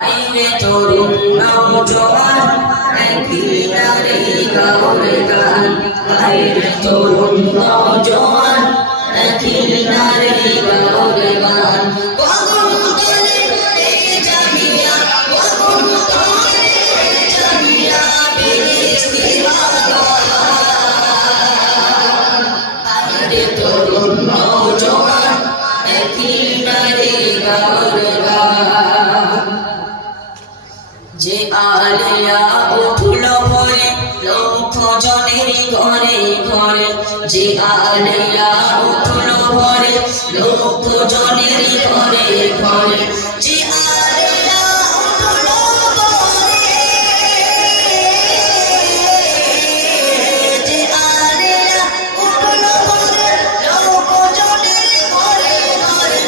আইরে তরুণ নওজোয়ান একই নারে গাওরে গান আইরে তরুণ নওজোয়ান একই নারে গাওরে গান গগন তলে এই জামিয়া গগন তলে জামিয়া বেহেশতি বাগান আইরে তরুণ নওজোয়ান একই নারে গাওরে গান যে আলিয়া উঠল ভরে লক্ষ জনের ঘরে ঘরে যে আলিয়া উঠল ভরে লক্ষ জনের ঘরে ঘরে যে আলিয়া উঠল ভরে যে আলিয়া উঠল ভরে লক্ষ জনের ঘরে ঘরে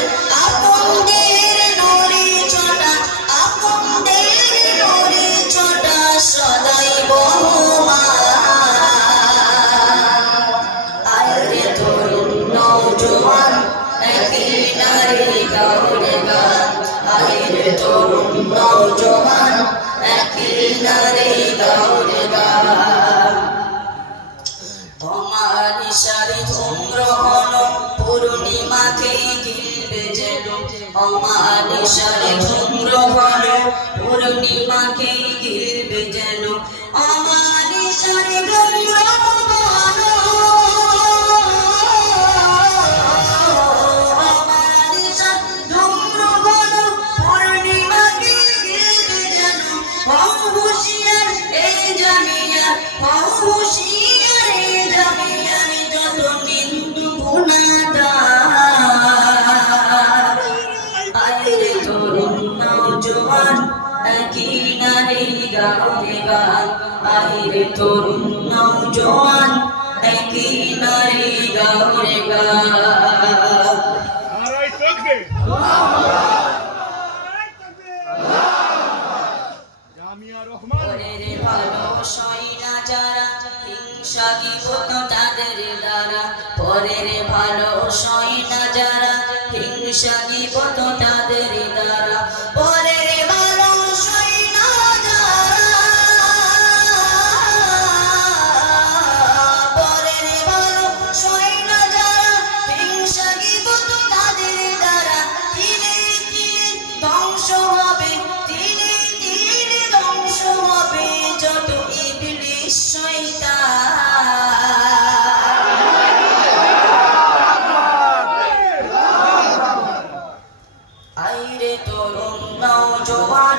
আপনদের নড়ি ছোটা আপনদের সদাই বহমান আইরে তরুণ নওজোয়ান একই নারে গাওরে গান আইরে তরুণ নওজোয়ান একই নারে গাওরে গান তোমার ইশারে ধূম্রঘন পূর্ণিমাকে গিলবে যেন আমার ইশারে ধূম্রঘন পূর্ণিমাকে গিলবে যেন আমার ইশারে ধূম্রঘন আমার ইশারে ধূম্রঘন পূর্ণিমাকে গিলবে যেন হও হুঁশিয়ার এই জামিয়া হও হুঁশিয়ার এই জামিয়ার যত নিন্দু গুনাহগার আইরে তরুণ নওজোয়ান একই নারে গাওরে গান আইরে তরুণ নওজোয়ান একই নারে গাওরে গান পরের ভালো সই না যারা হিংসা বিপদ তাদের দ্বারা পরের ভালো সই না যারা হিংসা বিপদ তাদের দ্বারা পরের ভালো সই না যারা পরের ভালো সই না যারা হিংসা বিপদ তাদের দ্বারা দিনে দিনে ধ্বংস হবে দিনে দিনে ধ্বংস হবে যত ইবলিশ শয়তান আইরে তরুণ নওজোয়ান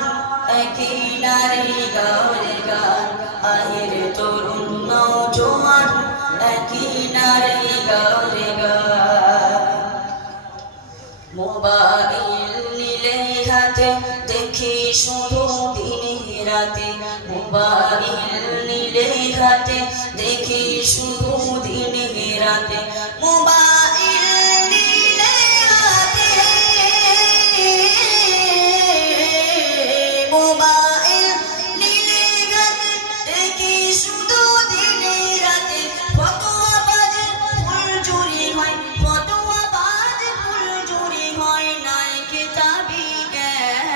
একই নারে গাওরে গান আইরে তরুণ নওজোয়ান একই নারে গাওরে গান মোবাইল নিলে হাতে দেখি শুধু দিনে রাতে মোবাইল নিলে হাতে দেখি শুধু দিনে রাতে মোবাইল নিলে হাতে মোবাইল নিলে হাতে দেখি শুধু দিনে রাতে ফতোয়া বাজে ফুল চুরি হয় ফতোয়া বাজে ফুল চুরি হয় নাই কিতাবি জ্ঞান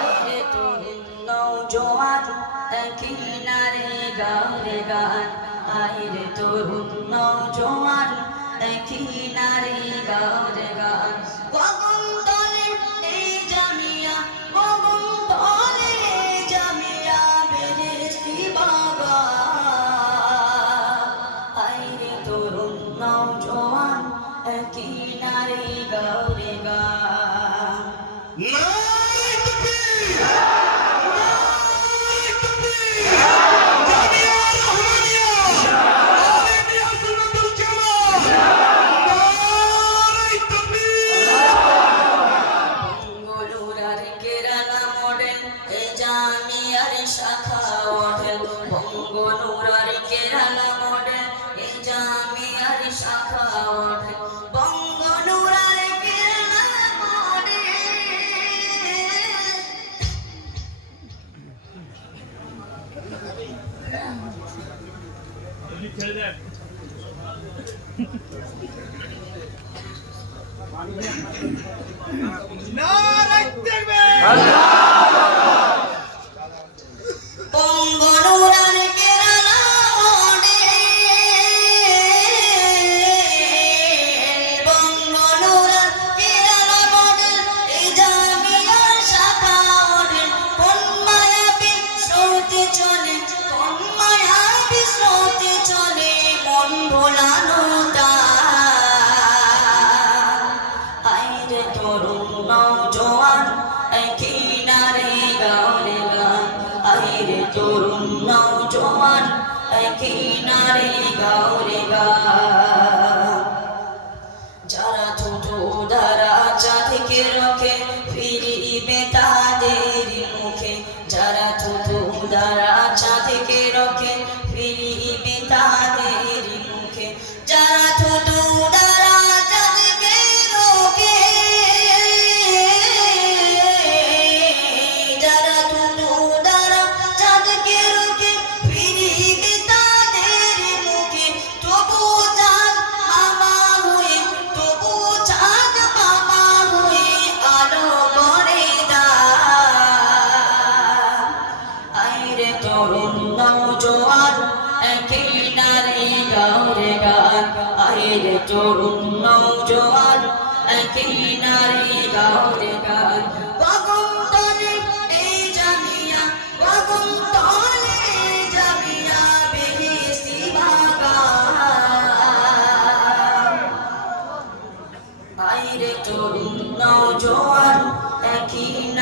আইরে তরুণ নওজোয়ান একই নারে গাওরে গান আইরে তরুণ নওজোয়ান একই নারে গাওরে গান গগন তলে এই জামিয়া গগন তলে এই জামিয়া বেহেশতি বাগান আইরে তরুণ নওজোয়ান একই নারে গাওরে গান বঙ্গলুরার কেরালা মডেল এই জামিয়ার শাখা মডেল বঙ্গলুরার কেরালা মডেল এই জামিয়ার শাখা মডেল বঙ্গলুরার কেরালা মডেল নারায়ে তাকবীর বঙ্গনুরার কেরালা বঙ্গনুরার কেরালা মডেল এই জামিয়ার শাখা মডেল কোন মায়াবী স্রোতে চলে কোন মায়াবী স্রোতে চলে মন ভোলানো তার আইরে তরুণ নওজোয়ান কিনারে গাওরে গান আইরে তরুণ নওজোয়ান কিনারে গাওরে গান যারা থুতু দ্বারা চাঁদকে রোখে ফিরিবে তাদের মুখে যারা থুতু দ্বারা চাঁদকে রোখে ফিরিবে তাদের মুখে যারা থুতু দ্বারা চাঁদকে রোখে যারা থুতু দ্বারা চাঁদকে রোখে ফিরিবে তাদের মুখে তবু চাঁদ মামা হয়ে তবু চাঁদ মামা হয়ে আলো করে দাও আইরে তরুণ নওজোয়ান কিনারে গাওরে গান আইরে তরুণ নওজোয়ান কিনারে গাওরে গান বাগুনতলে এই জামিয়া বাগুনতলে এই জামিয়া বেহেশতি বাগান আইরে তরুণ নওজোয়ান কিনারে